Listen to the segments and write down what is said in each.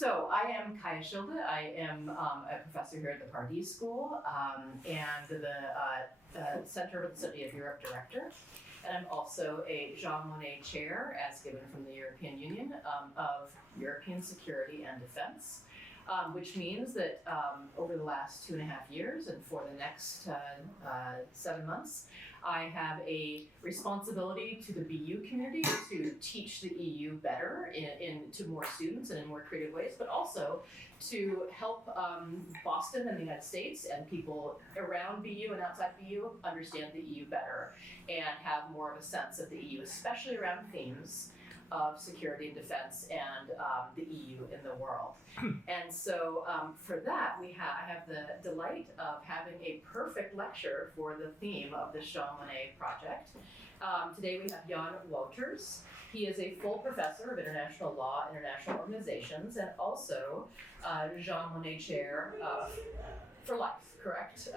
So I am Kaya Schilde. I am a professor here at the Pardee School and the Center for the Study of Europe director. And I'm also a Jean Monnet chair, as given from the European Union, of European Security and Defense, which means that over the last 2.5 years and for the next 7 months, I have a responsibility to the BU community to teach the EU better to more students and in more creative ways, but also to help Boston and the United States and people around BU and outside BU understand the EU better and have more of a sense of the EU, especially around themes of security and defense and the EU in the world. And so for that, I have the delight of having a perfect lecture for the theme of the Jean Monnet project. Today we have Jan Wouters. He is a full professor of international law, international organizations, and also Jean Monnet chair for life, correct,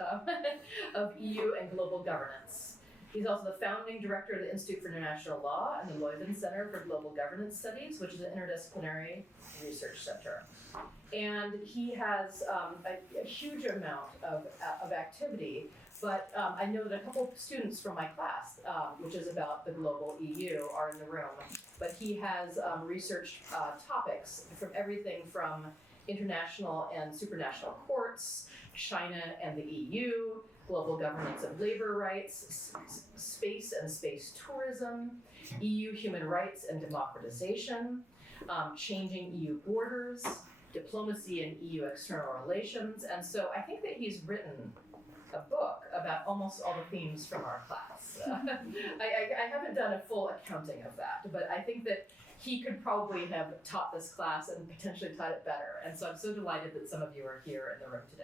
of EU and global governance. He's also the founding director of the Institute for International Law and the Leuven Center for Global Governance Studies, which is an interdisciplinary research center. And he has a huge amount of activity, but I know that a couple of students from my class, which is about the global EU, are in the room. But he has researched topics from everything from international and supranational courts, China and the EU, global governance of labor rights, space and space tourism, EU human rights and democratization, changing EU borders, diplomacy and EU external relations. And so I think that he's written a book about almost all the themes from our class. I haven't done a full accounting of that, but I think that he could probably have taught this class and potentially taught it better. And so I'm so delighted that some of you are here in the room today.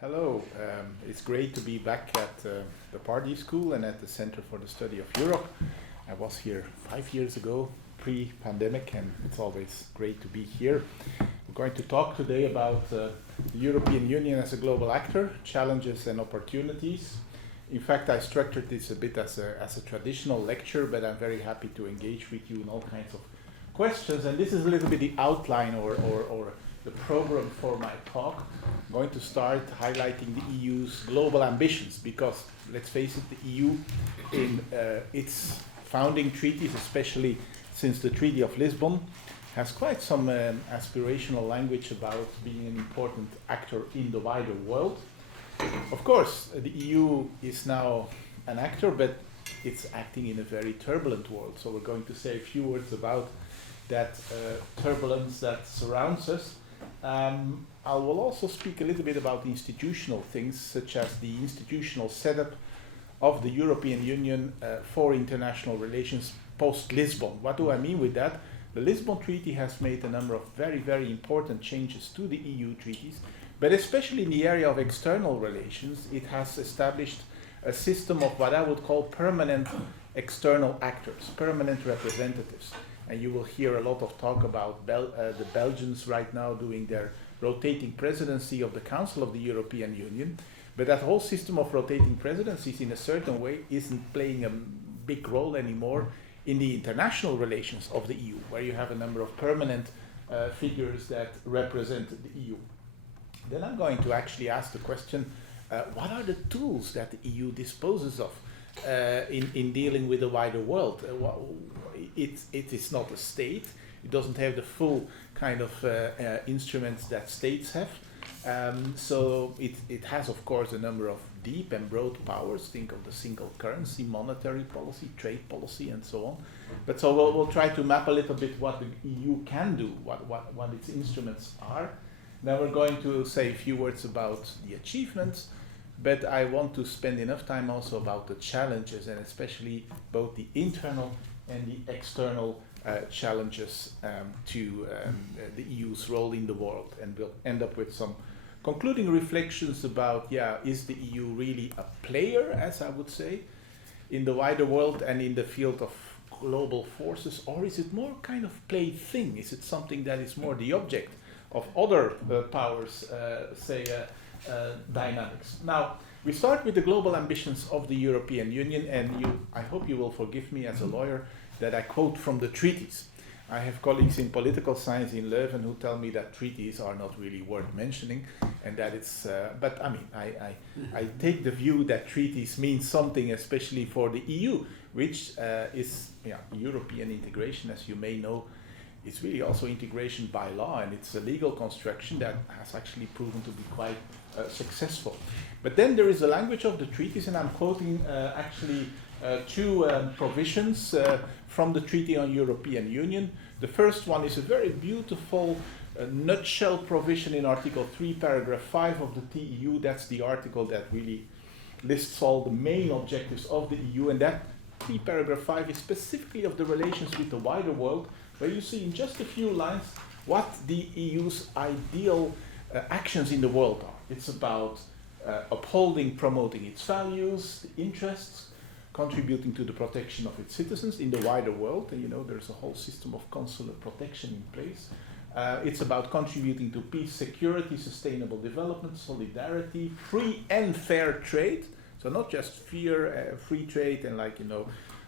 Hello, it's great to be back at the Pardee School and at the Center for the Study of Europe. I was here 5 years ago, pre-pandemic, and it's always great to be here. We're going to talk today about the European Union as a global actor, challenges and opportunities. In fact, I structured this a bit as a traditional lecture, but I'm very happy to engage with you in all kinds of questions. And this is a little bit the outline or the program for my talk. I'm going to start highlighting the EU's global ambitions because, let's face it, the EU in its founding treaties, especially since the Treaty of Lisbon, has quite some aspirational language about being an important actor in the wider world. Of course, the EU is now an actor, but it's acting in a very turbulent world. So we're going to say a few words about that turbulence that surrounds us. I will also speak a little bit about the institutional things, such as the institutional setup of the European Union for international relations post-Lisbon. What do I mean with that? The Lisbon Treaty has made a number of very, very important changes to the EU treaties, but especially in the area of external relations, it has established a system of what I would call permanent external actors, permanent representatives. And you will hear a lot of talk about the Belgians right now doing their rotating presidency of the Council of the European Union. But that whole system of rotating presidencies in a certain way isn't playing a big role anymore in the international relations of the EU, where you have a number of permanent figures that represent the EU. Then I'm going to actually ask the question, what are the tools that the EU disposes of in dealing with the wider world? It is not a state. It doesn't have the full kind of instruments that states have. So it has, of course, a number of deep and broad powers. Think of the single currency, monetary policy, trade policy, and so on. But so we'll try to map a little bit what the EU can do, what its instruments are. Then we're going to say a few words about the achievements, but I want to spend enough time also about the challenges, and especially both the internal and the external challenges to the EU's role in the world. And we'll end up with some concluding reflections about, is the EU really a player, as I would say, in the wider world and in the field of global forces, or is it more kind of plaything? Is it something that is more the object of other powers, dynamics? Now, we start with the global ambitions of the European Union, and I hope you will forgive me as a lawyer that I quote from the treaties. I have colleagues in political science in Leuven who tell me that treaties are not really worth mentioning, and that it's. But I mean, I take the view that treaties mean something, especially for the EU, which is European integration, as you may know. It's really also integration by law, and it's a legal construction that has actually proven to be quite successful. But then there is the language of the treaties, and I'm quoting two provisions from the Treaty on European Union. The first one is a very beautiful nutshell provision in Article 3, Paragraph 5 of the TEU. That's the article that really lists all the main objectives of the EU, and that 3, Paragraph 5 is specifically of the relations with the wider world, where you see in just a few lines what the EU's ideal actions in the world are. It's about upholding, promoting its values, interests, contributing to the protection of its citizens in the wider world. And there's a whole system of consular protection in place. It's about contributing to peace, security, sustainable development, solidarity, free and fair trade. So not just free trade and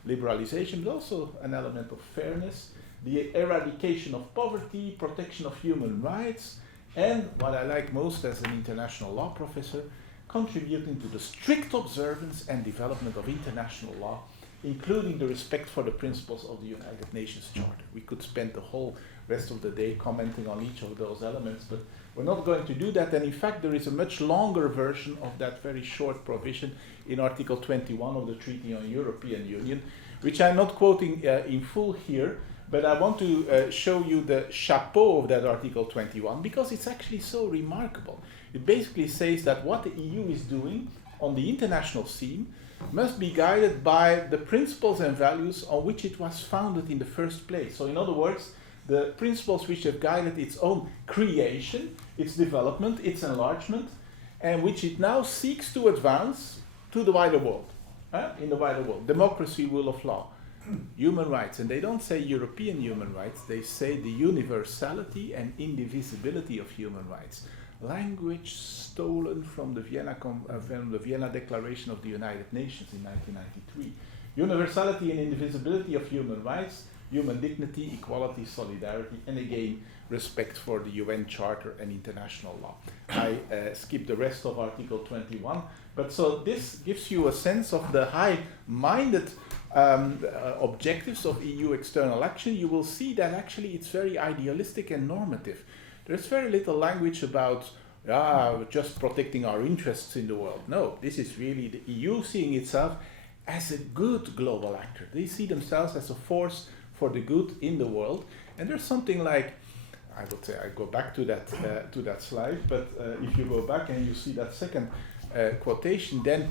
liberalization, but also an element of fairness, the eradication of poverty, protection of human rights, and what I like most as an international law professor, contributing to the strict observance and development of international law, including the respect for the principles of the United Nations Charter. We could spend the whole rest of the day commenting on each of those elements, but we're not going to do that. And in fact, there is a much longer version of that very short provision in Article 21 of the Treaty on European Union, which I'm not quoting in full here, but I want to show you the chapeau of that Article 21, because it's actually so remarkable. It basically says that what the EU is doing on the international scene must be guided by the principles and values on which it was founded in the first place. So in other words, the principles which have guided its own creation, its development, its enlargement, and which it now seeks to advance to the wider world, in the wider world. Democracy, rule of law, human rights. And they don't say European human rights, they say the universality and indivisibility of human rights. Language stolen from the Vienna Declaration of the United Nations in 1993. Universality and indivisibility of human rights, human dignity, equality, solidarity, and again, respect for the UN Charter and international law. I skip the rest of Article 21, but so this gives you a sense of the high-minded objectives of EU external action. You will see that actually it's very idealistic and normative. There's very little language about just protecting our interests in the world. No, this is really the EU seeing itself as a good global actor. They see themselves as a force for the good in the world. And there's something like, I would say, I go back to that slide, but if you go back and you see that second quotation, then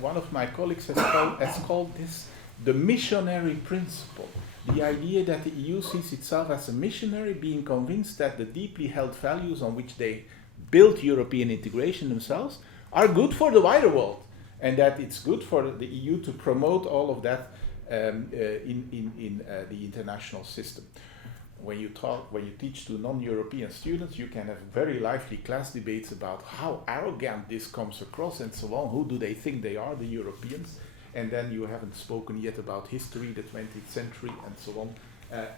one of my colleagues has called this the missionary principle. The idea that the EU sees itself as a missionary, being convinced that the deeply held values on which they built European integration themselves are good for the wider world, and that it's good for the EU to promote all of that in the international system. When you teach to non-European students, you can have very lively class debates about how arrogant this comes across and so on. Who do they think they are, the Europeans? And then you haven't spoken yet about history, the 20th century, and so on,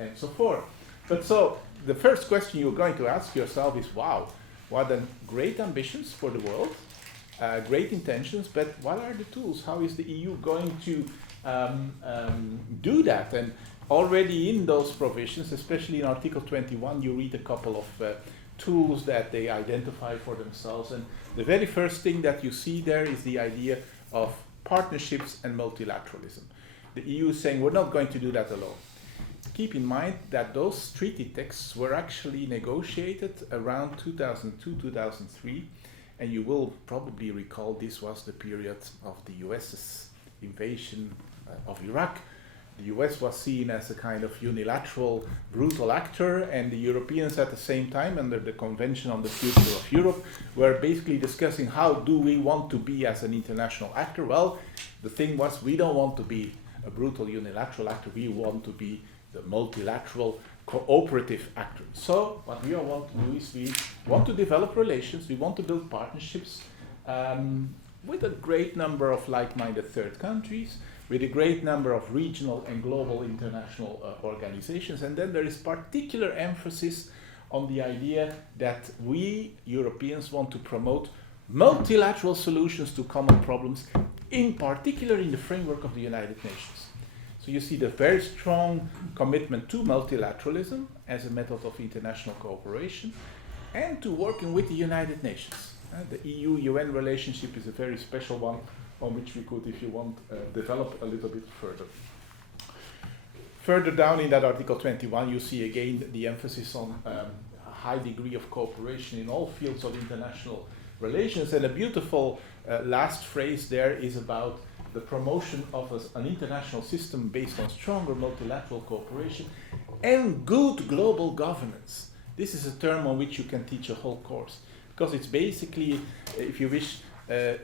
and so forth. But so the first question you're going to ask yourself is, wow, what a great ambitions for the world, great intentions, but what are the tools? How is the EU going to do that? And already in those provisions, especially in Article 21, you read a couple of tools that they identify for themselves. And the very first thing that you see there is the idea of partnerships and multilateralism. The EU is saying we're not going to do that alone. Keep in mind that those treaty texts were actually negotiated around 2002-2003, and you will probably recall this was the period of the US's invasion of Iraq. The US was seen as a kind of unilateral, brutal actor, and the Europeans at the same time, under the Convention on the Future of Europe, were basically discussing how do we want to be as an international actor. Well, the thing was, we don't want to be a brutal unilateral actor, we want to be the multilateral cooperative actor. So what we all want to do is we want to develop relations, we want to build partnerships with a great number of like-minded third countries. with a great number of regional and global international organizations. And then there is particular emphasis on the idea that we Europeans want to promote multilateral solutions to common problems, in particular in the framework of the United Nations. So you see the very strong commitment to multilateralism as a method of international cooperation and to working with the United Nations. The EU-UN relationship is a very special one on which we could, if you want, develop a little bit further. Further down in that Article 21, you see again the emphasis on a high degree of cooperation in all fields of international relations, and a beautiful last phrase there is about the promotion of an international system based on stronger multilateral cooperation and good global governance. This is a term on which you can teach a whole course, because it's basically, if you wish,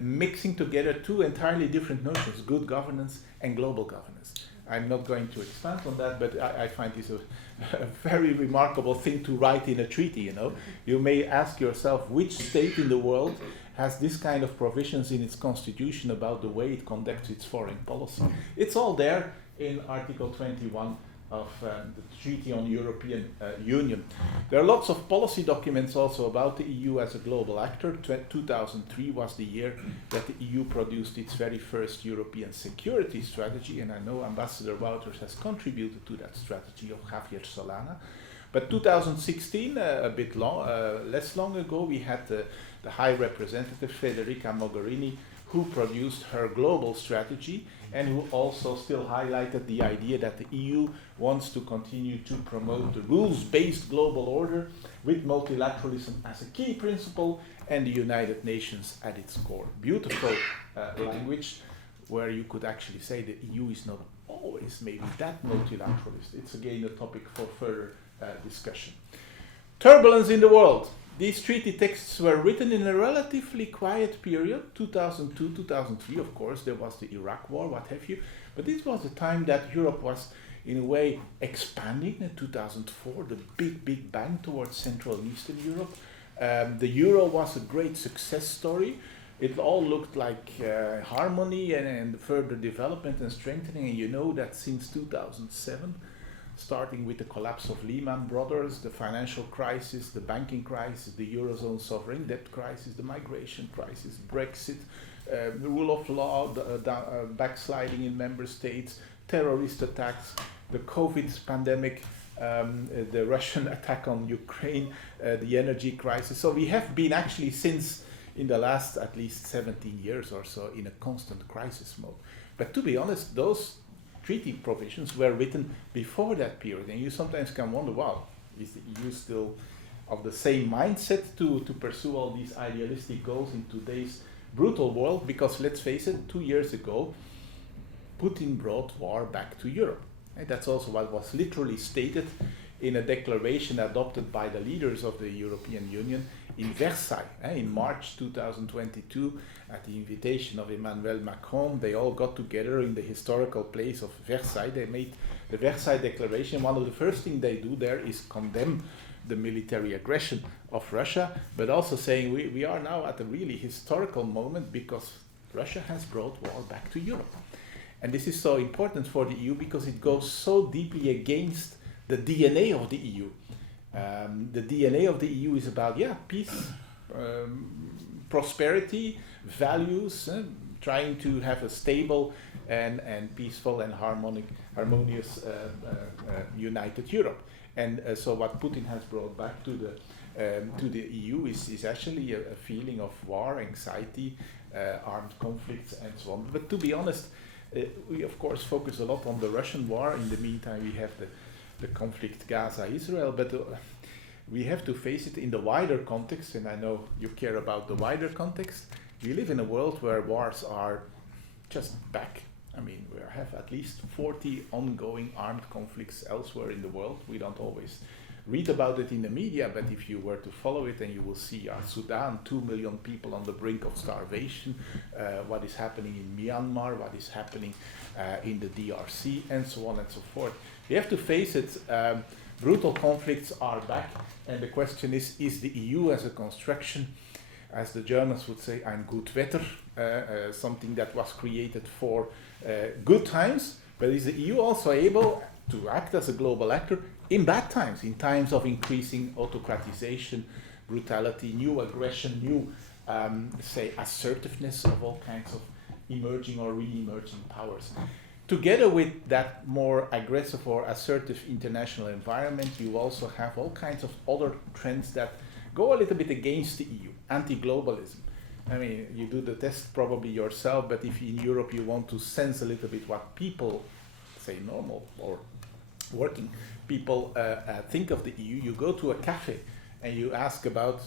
mixing together two entirely different notions, good governance and global governance. I'm not going to expand on that, but I find this a very remarkable thing to write in a treaty, you know. You may ask yourself which state in the world has this kind of provisions in its constitution about the way it conducts its foreign policy. It's all there in Article 21 of the Treaty on European Union. There are lots of policy documents also about the EU as a global actor. 2003 was the year that the EU produced its very first European security strategy, and I know Ambassador Wouters has contributed to that strategy of Javier Solana. But 2016, a bit less long ago, we had the High Representative Federica Mogherini, who produced her global strategy and who also still highlighted the idea that the EU wants to continue to promote the rules-based global order with multilateralism as a key principle and the United Nations at its core. Beautiful language where you could actually say the EU is not always maybe that multilateralist. It's again a topic for further discussion. Turbulence in the world. These treaty texts were written in a relatively quiet period, 2002, 2003, of course, there was the Iraq war, what have you, but this was a time that Europe was, in a way, expanding. In 2004, the big bang towards Central and Eastern Europe. The euro was a great success story. It all looked like harmony and further development and strengthening, and you know that since 2007, starting with the collapse of Lehman Brothers, the financial crisis, the banking crisis, the Eurozone sovereign debt crisis, the migration crisis, Brexit, the rule of law, backsliding in member states, terrorist attacks, the COVID pandemic, the Russian attack on Ukraine, the energy crisis. So we have been actually since in the last at least 17 years or so in a constant crisis mode. But to be honest, those treaty provisions were written before that period, and you sometimes can wonder, wow, is the EU still of the same mindset to pursue all these idealistic goals in today's brutal world? Because let's face it, 2 years ago, Putin brought war back to Europe. And that's also what was literally stated in a declaration adopted by the leaders of the European Union in Versailles in March 2022 at the invitation of Emmanuel Macron. They all got together in the historical place of Versailles. They made the Versailles Declaration. One of the first things they do there is condemn the military aggression of Russia, but also saying we are now at a really historical moment because Russia has brought war back to Europe. And this is so important for the EU because it goes so deeply against the DNA of the EU. The DNA of the EU is about, peace, prosperity, values, trying to have a stable and peaceful and harmonious united Europe. And so what Putin has brought back to the EU is actually a feeling of war, anxiety, armed conflicts, and so on. But to be honest, we of course focus a lot on the Russian war. In the meantime, we have the conflict Gaza-Israel, but we have to face it in the wider context, and I know you care about the wider context. We live in a world where wars are just back. I mean, we have at least 40 ongoing armed conflicts elsewhere in the world. We don't always read about it in the media, but if you were to follow it, then you will see Sudan, 2 million people on the brink of starvation, what is happening in Myanmar, what is happening in the DRC, and so on and so forth. We have to face it. Brutal conflicts are back, and the question is the EU as a construction, as the Germans would say, ein gut Wetter, something that was created for good times, but is the EU also able to act as a global actor in bad times, in times of increasing autocratization, brutality, new aggression, new, say, assertiveness of all kinds of emerging or re-emerging powers? Together with that more aggressive or assertive international environment, you also have all kinds of other trends that go a little bit against the EU. Anti-globalism. I mean, you do the test probably yourself, but if in Europe you want to sense a little bit what people, say normal or working people think of the EU, you go to a cafe and you ask about,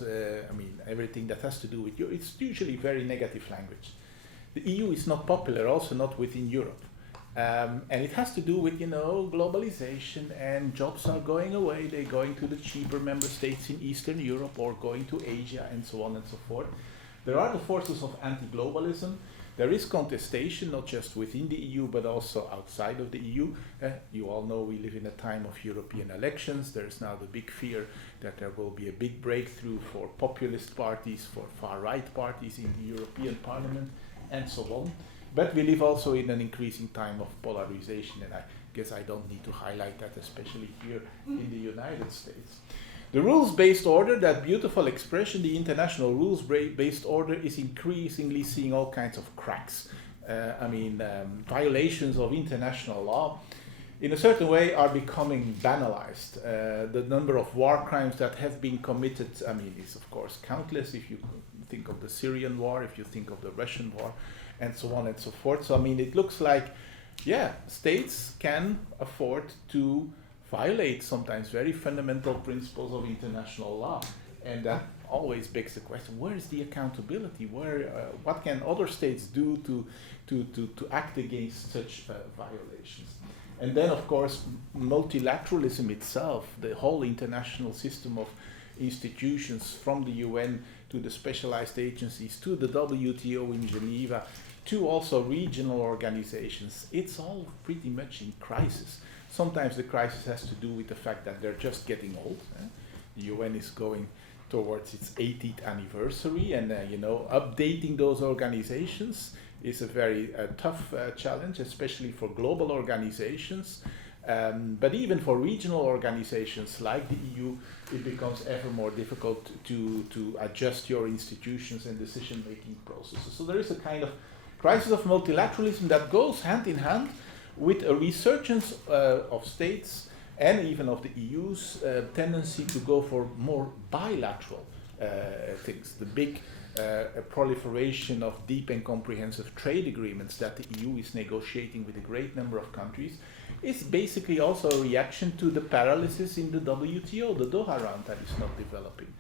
everything that has to do with you. It's usually very negative language. The EU is not popular, also not within Europe. And it has to do with, globalization, and jobs are going away. They're going to the cheaper member states in Eastern Europe or going to Asia and so on and so forth. There are the forces of anti-globalism. There is contestation, not just within the EU, but also outside of the EU. You all know we live in a time of European elections. There's now the big fear that there will be a big breakthrough for populist parties, for far-right parties in the European Parliament, and so on. But we live also in an increasing time of polarization, and I guess I don't need to highlight that, especially here in the United States. The rules-based order, that beautiful expression, the international rules-based order, is increasingly seeing all kinds of cracks. Violations of international law, in a certain way, are becoming banalized. The number of war crimes that have been committed, is of course countless. If you think of the Syrian war, if you think of the Russian war, and so on and so forth. So, it looks like, states can afford to violate sometimes very fundamental principles of international law. And that always begs the question, where is the accountability? What can other states do to act against such violations? And then, of course, multilateralism itself, the whole international system of institutions, from the UN to the specialized agencies, to the WTO in Geneva, to also regional organizations, it's all pretty much in crisis. Sometimes the crisis has to do with the fact that they're just getting old. The UN is going towards its 80th anniversary, and updating those organizations is a very tough challenge, especially for global organizations. But even for regional organizations like the EU, it becomes ever more difficult to adjust your institutions and decision-making processes. So there is a kind of crisis of multilateralism that goes hand in hand with a resurgence of states and even of the EU's tendency to go for more bilateral things. The big proliferation of deep and comprehensive trade agreements that the EU is negotiating with a great number of countries is basically also a reaction to the paralysis in the WTO, the Doha round that is not developing.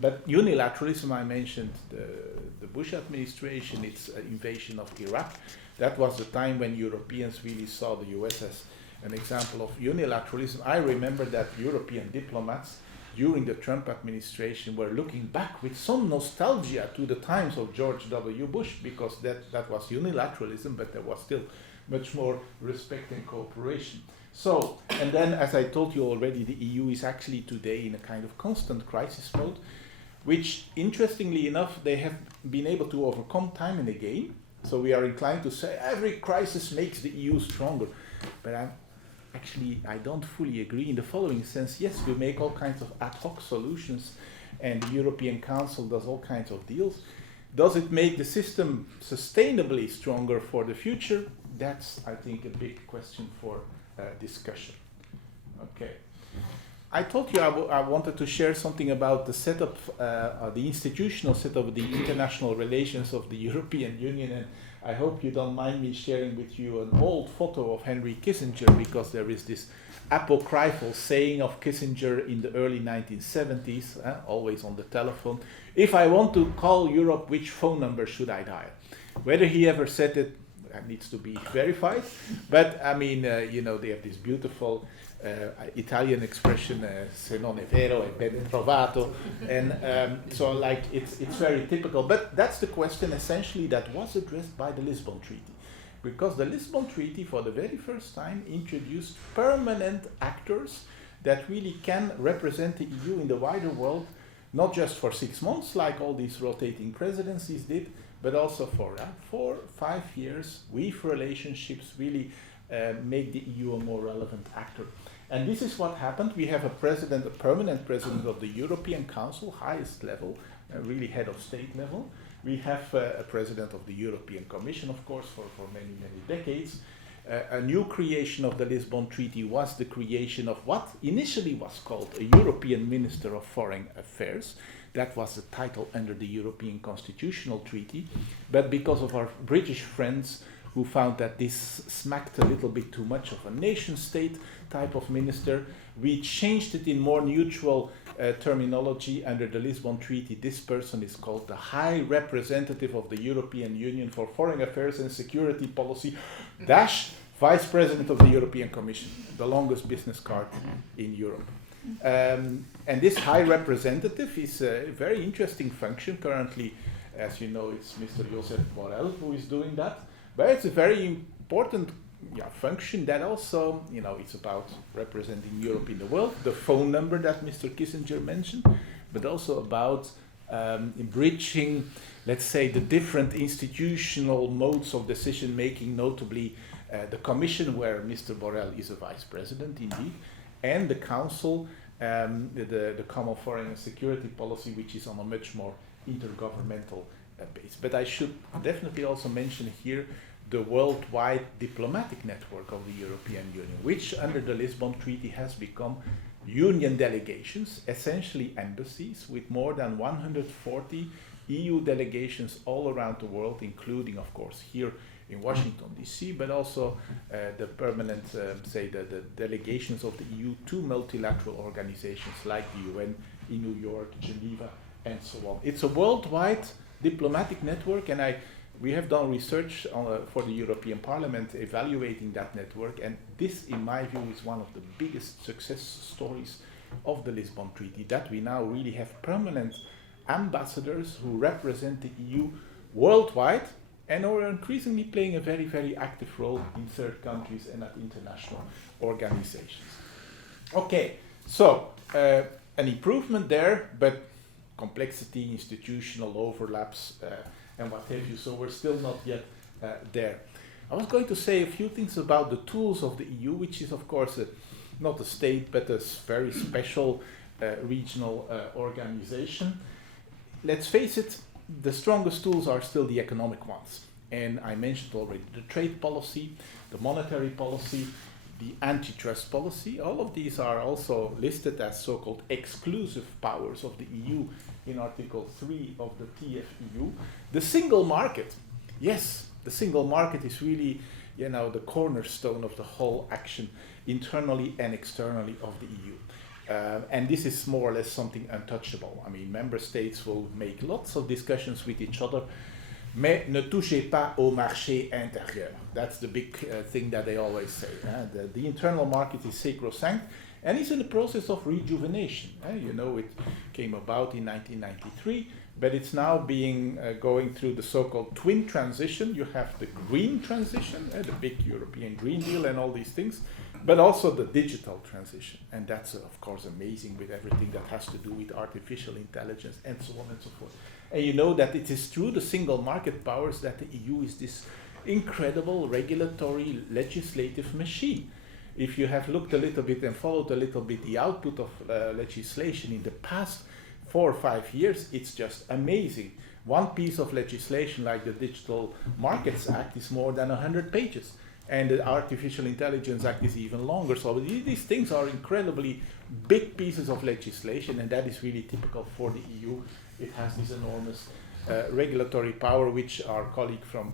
But unilateralism, I mentioned the Bush administration, its invasion of Iraq. That was the time when Europeans really saw the US as an example of unilateralism. I remember that European diplomats during the Trump administration were looking back with some nostalgia to the times of George W. Bush, because that was unilateralism, but there was still much more respect and cooperation. So, and then, as I told you already, the EU is actually today in a kind of constant crisis mode, which, interestingly enough, they have been able to overcome time and again. So we are inclined to say every crisis makes the EU stronger. But I don't fully agree in the following sense. Yes, we make all kinds of ad hoc solutions, and the European Council does all kinds of deals. Does it make the system sustainably stronger for the future? That's, I think, a big question for discussion. Okay. I told you I wanted to share something about the setup, the institutional setup of the international relations of the European Union, and I hope you don't mind me sharing with you an old photo of Henry Kissinger, because there is this apocryphal saying of Kissinger in the early 1970s, always on the telephone, if I want to call Europe, which phone number should I dial? Whether he ever said it, that needs to be verified, but they have this beautiful Italian expression, se non è vero è ben trovato, and so like it's very typical. But that's the question essentially that was addressed by the Lisbon Treaty, because the Lisbon Treaty for the very first time introduced permanent actors that really can represent the EU in the wider world, not just for 6 months like all these rotating presidencies did, but also for 4-5 years, with relationships really make the EU a more relevant actor. And this is what happened. We have a president, a permanent president of the European Council, highest level, really head of state level. We have a president of the European Commission, of course, for many, many decades. A new creation of the Lisbon Treaty was the creation of what initially was called a European Minister of Foreign Affairs. That was the title under the European Constitutional Treaty. But because of our British friends who found that this smacked a little bit too much of a nation state type of minister, we changed it in more neutral terminology under the Lisbon Treaty. This person is called the High Representative of the European Union for Foreign Affairs and Security Policy dash Vice President of the European Commission, the longest business card in Europe. And this High Representative is a very interesting function. Currently, as you know, it's Mr. Josep Borrell who is doing that. But it's a very important function that also, it's about representing Europe in the world, the phone number that Mr. Kissinger mentioned, but also about bridging, let's say, the different institutional modes of decision making, notably the Commission, where Mr. Borrell is a vice president indeed, and the Council, the Common Foreign and Security Policy, which is on a much more intergovernmental base. But I should definitely also mention here the worldwide diplomatic network of the European Union, which under the Lisbon Treaty has become union delegations, essentially embassies, with more than 140 EU delegations all around the world, including, of course, here in Washington, D.C., but also the permanent, the delegations of the EU to multilateral organizations like the UN in New York, Geneva, and so on. It's a worldwide diplomatic network, and we have done research for the European Parliament evaluating that network, and this, in my view, is one of the biggest success stories of the Lisbon Treaty, that we now really have permanent ambassadors who represent the EU worldwide and are increasingly playing a very, very active role in third countries and at international organizations. Okay, so an improvement there, but complexity, institutional overlaps, and what have you, so we're still not yet there. I was going to say a few things about the tools of the EU, which is of course not a state, but a very special regional organization. Let's face it, the strongest tools are still the economic ones. And I mentioned already the trade policy, the monetary policy, the antitrust policy. All of these are also listed as so-called exclusive powers of the EU in Article 3 of the TFEU. The single market, yes, the single market is really, the cornerstone of the whole action internally and externally of the EU. And this is more or less something untouchable. I mean, member states will make lots of discussions with each other, mais ne touchez pas au marché intérieur. That's the big thing that they always say. The internal market is sacrosanct, and it's in the process of rejuvenation. It came about in 1993, but it's now going through the so-called twin transition. You have the green transition, the big European Green Deal and all these things, but also the digital transition. And that's, of course, amazing with everything that has to do with artificial intelligence and so on and so forth. And you know that it is through the single market powers that the EU is this incredible regulatory legislative machine. If you have looked a little bit and followed a little bit the output of legislation in the past 4 or 5 years, it's just amazing. One piece of legislation like the Digital Markets Act is more than 100 pages. And the Artificial Intelligence Act is even longer. So these things are incredibly big pieces of legislation, and that is really typical for the EU. It has this enormous regulatory power, which our colleague from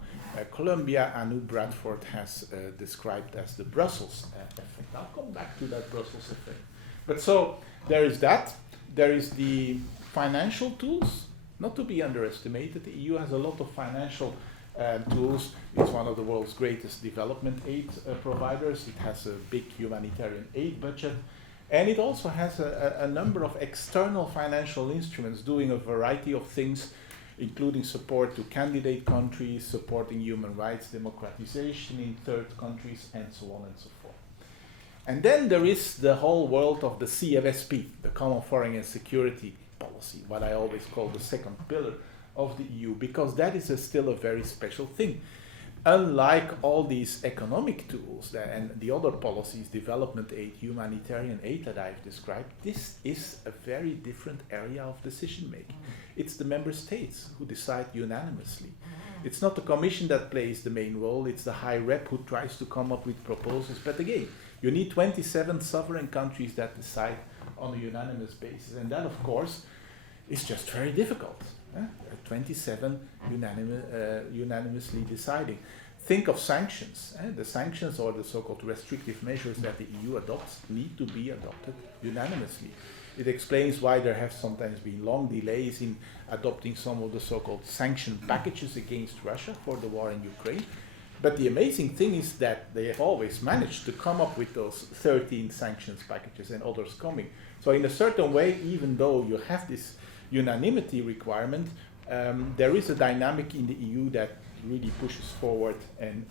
Columbia, Anu Bradford, has described as the Brussels effect. I'll come back to that Brussels effect. But so there is that. There is the financial tools, not to be underestimated. The EU has a lot of financial tools. It's one of the world's greatest development aid providers. It has a big humanitarian aid budget. And it also has a number of external financial instruments doing a variety of things, including support to candidate countries, supporting human rights, democratization in third countries, and so on and so forth. And then there is the whole world of the CFSP, the Common Foreign and Security Policy, what I always call the second pillar of the EU, because that is still a very special thing. Unlike all these economic tools and the other policies, development aid, humanitarian aid that I've described, this is a very different area of decision making. It's the member states who decide unanimously. It's not the Commission that plays the main role, it's the High Rep who tries to come up with proposals. But again, you need 27 sovereign countries that decide on a unanimous basis. And that, of course, is just very difficult. 27 unanimously deciding. Think of sanctions. The sanctions, or the so-called restrictive measures that the EU adopts, need to be adopted unanimously. It explains why there have sometimes been long delays in adopting some of the so-called sanction packages against Russia for the war in Ukraine. But the amazing thing is that they have always managed to come up with those 13 sanctions packages and others coming. So in a certain way, even though you have this unanimity requirement, there is a dynamic in the EU that really pushes forward and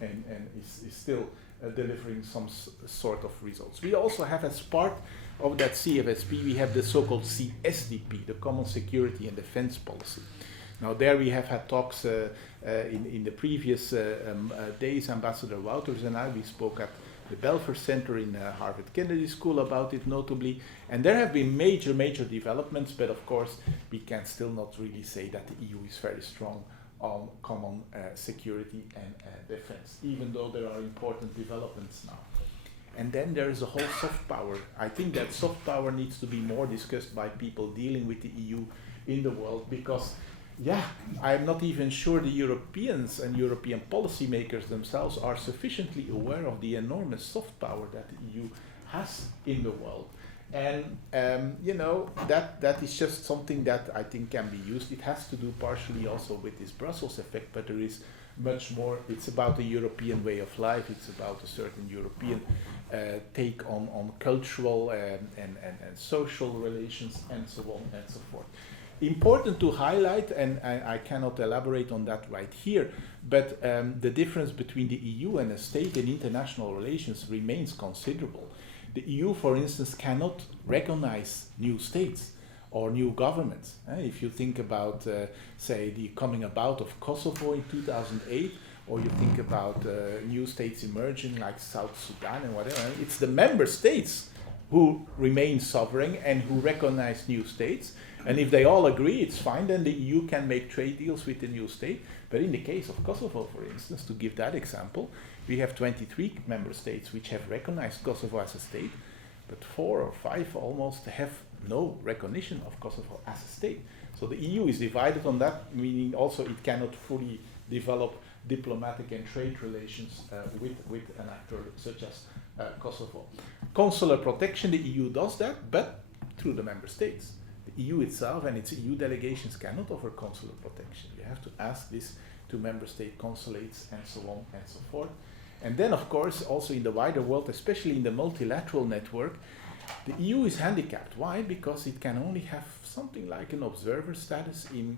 is still delivering some sort of results. We also have, as part of that CFSP, we have the so-called CSDP, the Common Security and Defense Policy. Now there we have had talks in the previous days. Ambassador Wouters and I, we spoke at the Belfer Center in Harvard Kennedy School about it notably, and there have been major developments, but of course we can still not really say that the EU is very strong on common security and defense, even though there are important developments now. And then there is a whole soft power. I think that soft power needs to be more discussed by people dealing with the EU in the world, because I'm not even sure the Europeans and European policymakers themselves are sufficiently aware of the enormous soft power that the EU has in the world. And that is just something that I think can be used. It has to do partially also with this Brussels effect, but there is much more. It's about the European way of life. It's about a certain European take on cultural and social relations and so on and so forth. Important to highlight, and I cannot elaborate on that right here, but the difference between the EU and a state in international relations remains considerable. The EU, for instance, cannot recognize new states or new governments. If you think about, say, the coming about of Kosovo in 2008, or you think about new states emerging like South Sudan and whatever, it's the member states who remain sovereign and who recognize new states. And if they all agree, it's fine, then the EU can make trade deals with the new state. But in the case of Kosovo, for instance, to give that example, we have 23 member states which have recognized Kosovo as a state, but 4 or 5 almost have no recognition of Kosovo as a state. So the EU is divided on that, meaning also it cannot fully develop diplomatic and trade relations with an actor such as Kosovo. Consular protection, the EU does that, but through the member states. The EU itself and its EU delegations cannot offer consular protection. You have to ask this to member state consulates and so on and so forth. And then, of course, also in the wider world, especially in the multilateral network, the EU is handicapped. Why? Because it can only have something like an observer status in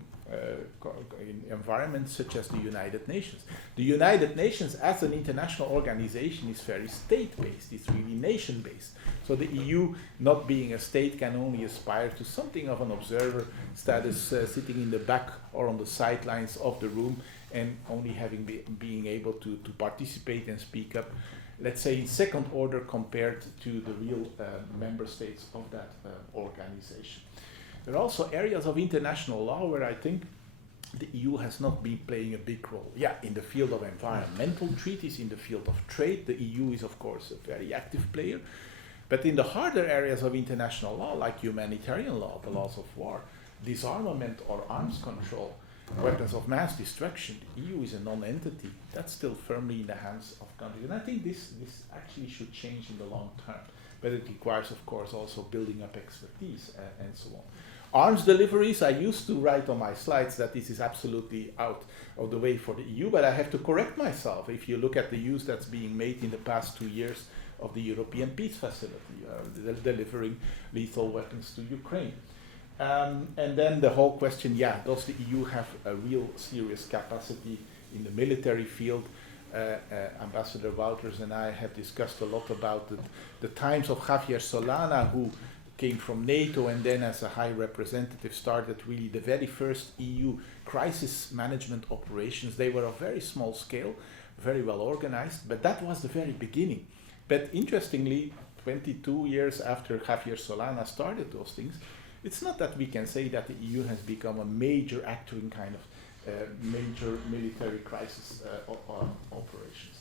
environments such as the United Nations. The United Nations as an international organization is very state-based, it's really nation-based. So the EU, not being a state, can only aspire to something of an observer status, sitting in the back or on the sidelines of the room, and only being able to participate and speak up, let's say, in second order compared to the real member states of that organization. There are also areas of international law where I think the EU has not been playing a big role. In the field of environmental treaties, in the field of trade, the EU is of course a very active player. But in the harder areas of international law, like humanitarian law, the laws of war, disarmament or arms control, weapons of mass destruction, the EU is a non-entity. That's still firmly in the hands of countries. And I think this actually should change in the long term. But it requires, of course, also building up expertise and so on. Arms deliveries, I used to write on my slides that this is absolutely out of the way for the EU, but I have to correct myself. If you look at the use that's being made in the past 2 years of the European Peace Facility, delivering lethal weapons to Ukraine. And then the whole question, does the EU have a real serious capacity in the military field? Ambassador Wouters and I have discussed a lot about the times of Javier Solana, who came from NATO, and then as a high representative started really the very first EU crisis management operations. They were of very small scale, very well organized, but that was the very beginning. But interestingly, 22 years after Javier Solana started those things, it's not that we can say that the EU has become a major actor in kind of major military crisis operations.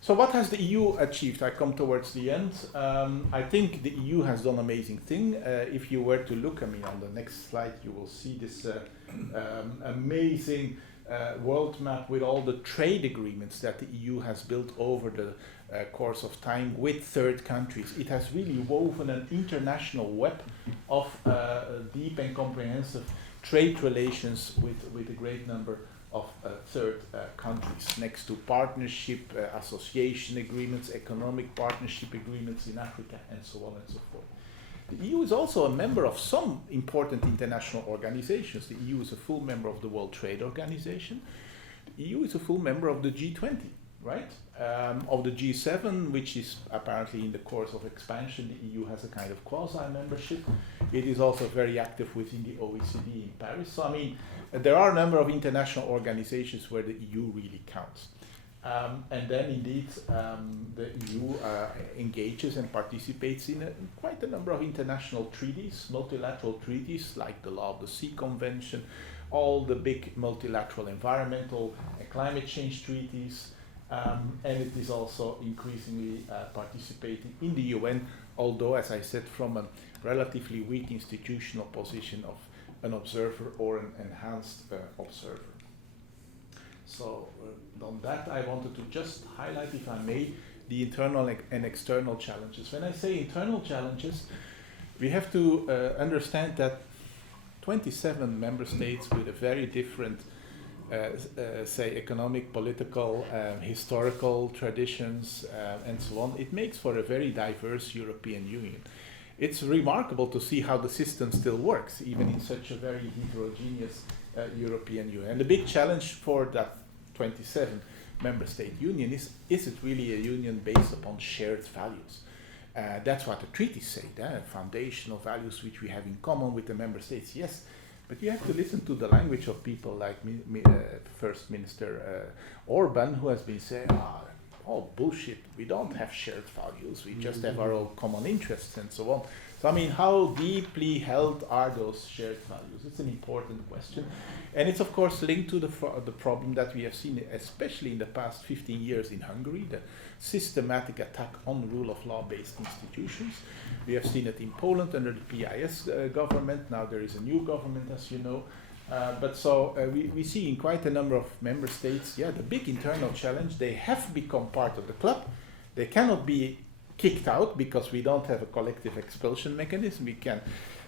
So what has the EU achieved? I come towards the end. I think the EU has done an amazing thing. If you were to look, I mean, on the next slide, you will see this amazing world map with all the trade agreements that the EU has built over the course of time with third countries. It has really woven an international web of deep and comprehensive trade relations with a great number of third countries, next to partnership, association agreements, economic partnership agreements in Africa, and so on and so forth. The EU is also a member of some important international organizations. The EU is a full member of the World Trade Organization. The EU is a full member of the G20, right? Of the G7, which is apparently in the course of expansion. The EU has a kind of quasi-membership. It is also very active within the OECD in Paris. So, I mean, there are a number of international organizations where the EU really counts. And then indeed, the EU engages and participates in quite a number of international treaties, multilateral treaties, like the Law of the Sea Convention, all the big multilateral environmental and climate change treaties, and it is also increasingly participating in the UN, although, as I said, from a relatively weak institutional position of an observer or an enhanced observer. So on that, I wanted to just highlight, if I may, the internal and external challenges. When I say internal challenges, we have to understand that 27 member states with a very different, say, economic, political, historical traditions, and so on, it makes for a very diverse European Union. It's remarkable to see how the system still works, even in such a very heterogeneous European Union. And the big challenge for that 27 member state union is it really a union based upon shared values? That's what the treaties say, foundational values which we have in common with the member states, yes. But you have to listen to the language of people like First Minister Orban, who has been saying, oh, bullshit, we don't have shared values, we just have our own common interests and so on. So, I mean, how deeply held are those shared values? It's an important question. And it's, of course, linked to the problem that we have seen, especially in the past 15 years in Hungary, the systematic attack on rule of law-based institutions. We have seen it in Poland under the PIS government. Now there is a new government, as you know. We see in quite a number of member states, the big internal challenge. They have become part of the club. They cannot be kicked out because we don't have a collective expulsion mechanism.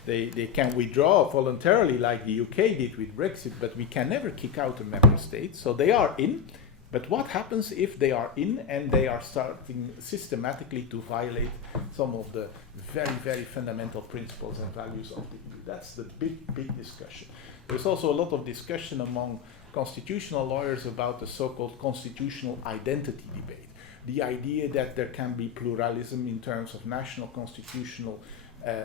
They can withdraw voluntarily like the UK did with Brexit, but we can never kick out a member state. So they are in. But what happens if they are in and they are starting systematically to violate some of the very, very fundamental principles and values of the EU? That's the big discussion. There's also a lot of discussion among constitutional lawyers about the so-called constitutional identity debate. The idea that there can be pluralism in terms of national constitutional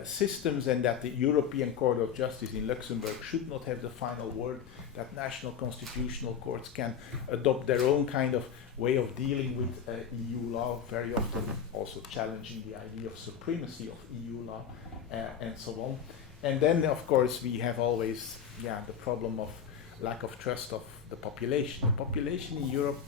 systems, and that the European Court of Justice in Luxembourg should not have the final word, that national constitutional courts can adopt their own kind of way of dealing with EU law, very often also challenging the idea of supremacy of EU law, and so on. And then, of course, we have always the problem of lack of trust of the population. The population in Europe,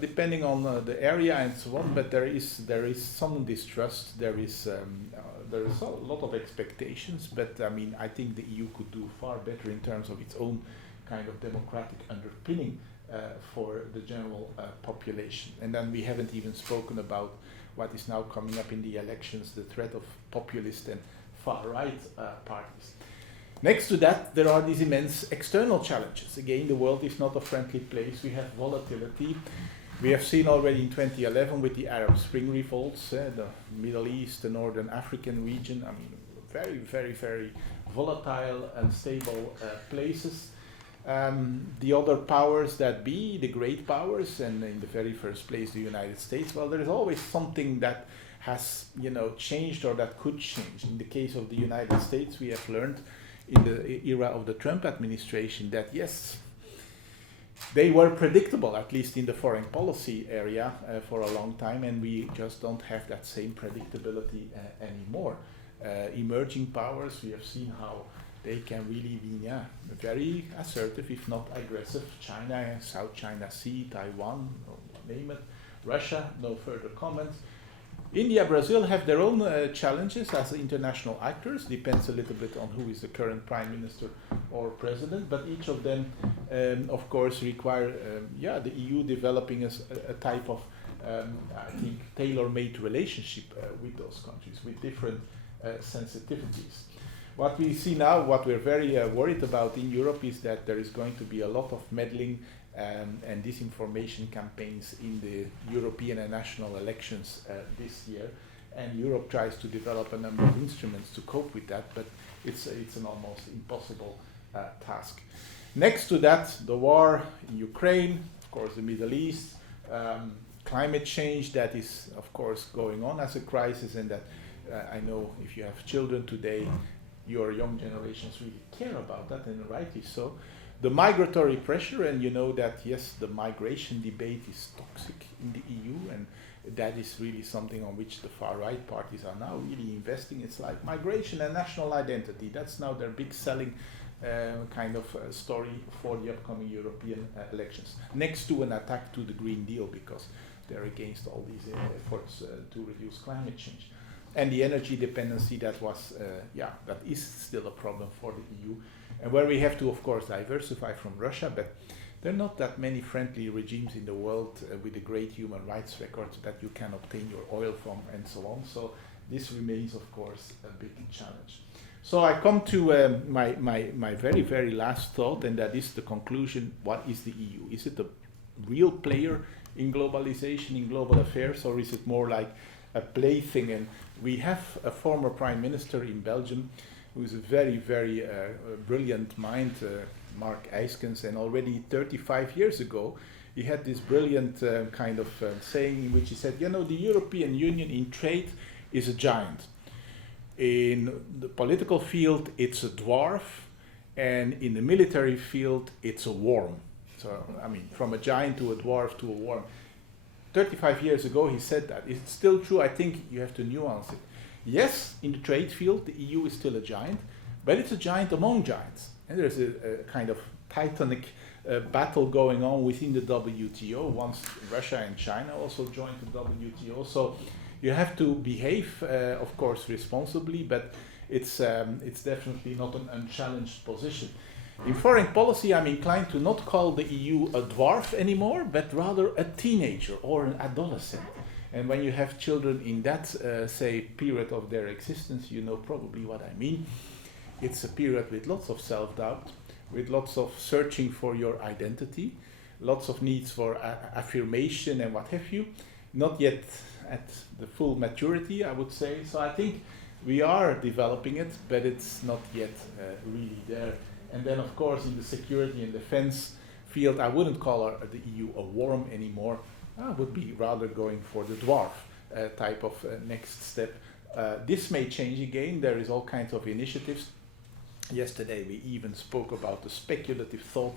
depending on the area and so on, but there is some distrust. There is a lot of expectations, but I mean, I think the EU could do far better in terms of its own kind of democratic underpinning for the general population. And then we haven't even spoken about what is now coming up in the elections, the threat of populist and far-right parties. Next to that, there are these immense external challenges. Again, the world is not a friendly place. We have volatility. We have seen already in 2011 with the Arab Spring revolts, the Middle East, the Northern African region. I mean, very, very, very volatile, unstable places. The other powers that be, the great powers, and in the very first place, the United States, well, there is always something that has, changed or that could change. In the case of the United States, we have learned in the era of the Trump administration that yes, they were predictable, at least in the foreign policy area, for a long time, and we just don't have that same predictability anymore. Emerging powers, we have seen how they can really be very assertive, if not aggressive. China, South China Sea, Taiwan, name it. Russia, no further comments. India, Brazil have their own challenges as international actors. Depends a little bit on who is the current prime minister or president, but each of them, of course, require the EU developing a type of, I think, tailor-made relationship with those countries, with different sensitivities. What we see now, what we're very worried about in Europe is that there is going to be a lot of meddling and disinformation campaigns in the European and national elections this year. And Europe tries to develop a number of instruments to cope with that, but it's an almost impossible task. Next to that, the war in Ukraine, of course the Middle East, climate change that is of course going on as a crisis, and that I know if you have children today, your young generations really care about that, and rightly so. The migratory pressure, and you know that yes, the migration debate is toxic in the EU, and that is really something on which the far right parties are now really investing. It's like migration and national identity. That's now their big selling kind of story for the upcoming European elections. Next to an attack to the Green Deal, because they're against all these efforts to reduce climate change. And the energy dependency that was, that is still a problem for the EU, and where we have to, of course, diversify from Russia, but there are not that many friendly regimes in the world with a great human rights record that you can obtain your oil from, and so on. So this remains, of course, a big challenge. So I come to my very, very last thought, and that is the conclusion: what is the EU? Is it a real player in globalization, in global affairs, or is it more like a plaything? And we have a former prime minister in Belgium who is a very, very brilliant mind, Mark Eyskens, and already 35 years ago he had this brilliant kind of saying in which he said, the European Union in trade is a giant. In the political field it's a dwarf, and in the military field it's a worm. So, I mean, from a giant to a dwarf to a worm. 35 years ago he said that. Is it still true? I think you have to nuance it. Yes, in the trade field the EU is still a giant, but it's a giant among giants. And there's a kind of titanic battle going on within the WTO, once Russia and China also joined the WTO. So you have to behave, of course, responsibly, but it's definitely not an unchallenged position. In foreign policy, I'm inclined to not call the EU a dwarf anymore, but rather a teenager or an adolescent. And when you have children in that, period of their existence, you know probably what I mean. It's a period with lots of self-doubt, with lots of searching for your identity, lots of needs for affirmation and what have you. Not yet at the full maturity, I would say. So I think we are developing it, but it's not yet really there. And then, of course, in the security and defense field, I wouldn't call the EU a worm anymore. I would be rather going for the dwarf type of next step. This may change again. There is all kinds of initiatives. Yesterday we even spoke about the speculative thought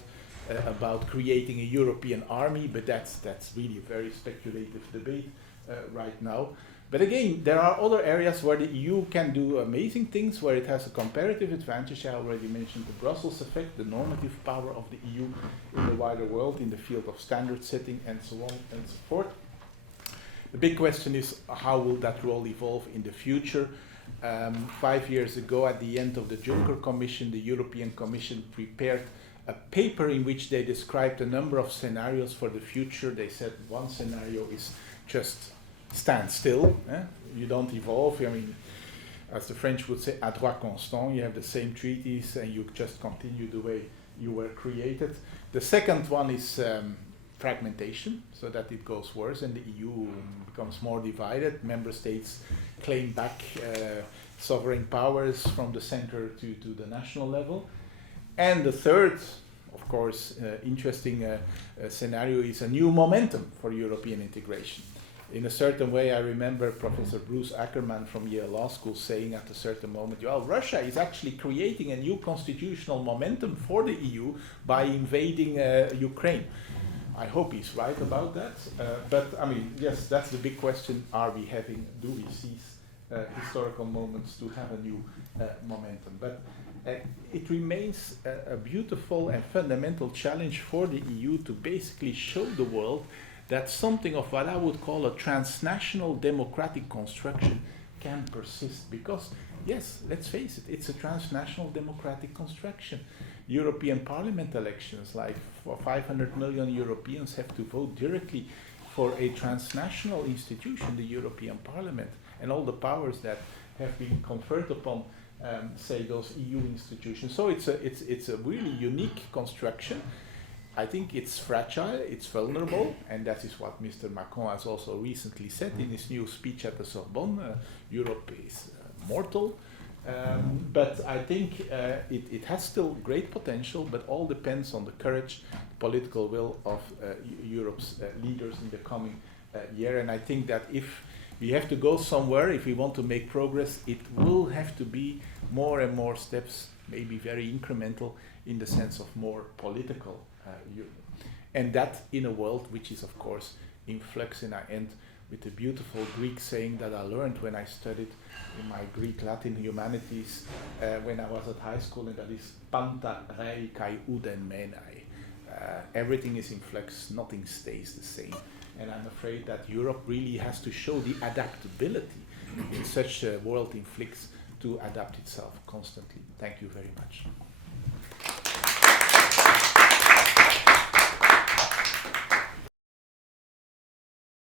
about creating a European army, but that's really a very speculative debate right now. But again, there are other areas where the EU can do amazing things, where it has a comparative advantage. I already mentioned the Brussels effect, the normative power of the EU in the wider world, in the field of standard setting, and so on and so forth. The big question is, how will that role evolve in the future? 5 years ago, at the end of the Juncker Commission, the European Commission prepared a paper in which they described a number of scenarios for the future. They said one scenario is just stand still, you don't evolve. I mean, as the French would say, à droit constant, you have the same treaties and you just continue the way you were created. The second one is fragmentation, so that it goes worse and the EU becomes more divided. Member states claim back sovereign powers from the center to the national level. And the third, of course, interesting scenario is a new momentum for European integration, in a certain way, I remember Professor Bruce Ackerman from Yale Law School saying at a certain moment, well, Russia is actually creating a new constitutional momentum for the EU by invading Ukraine. I hope he's right about that. But I mean, yes, that's the big question. Do we seize historical moments to have a new momentum? But it remains a beautiful and fundamental challenge for the EU to basically show the world that something of what I would call a transnational democratic construction can persist. Because, yes, let's face it, it's a transnational democratic construction. European Parliament elections, like for 500 million Europeans have to vote directly for a transnational institution, the European Parliament, and all the powers that have been conferred upon, say, those EU institutions. So it's a really unique construction. I think it's fragile, it's vulnerable, and that is what Mr. Macron has also recently said in his new speech at the Sorbonne. Europe is mortal, but I think it has still great potential, but all depends on the courage, political will of Europe's leaders in the coming year. And I think that if we have to go somewhere, if we want to make progress, it will have to be more and more steps, maybe very incremental, in the sense of more political Europe. And that in a world which is, of course, in flux. And I end with a beautiful Greek saying that I learned when I studied in my Greek-Latin humanities when I was at high school, and that is panta rei kai uden menai. Everything is in flux, nothing stays the same. And I'm afraid that Europe really has to show the adaptability in such a world in flux to adapt itself constantly. Thank you very much.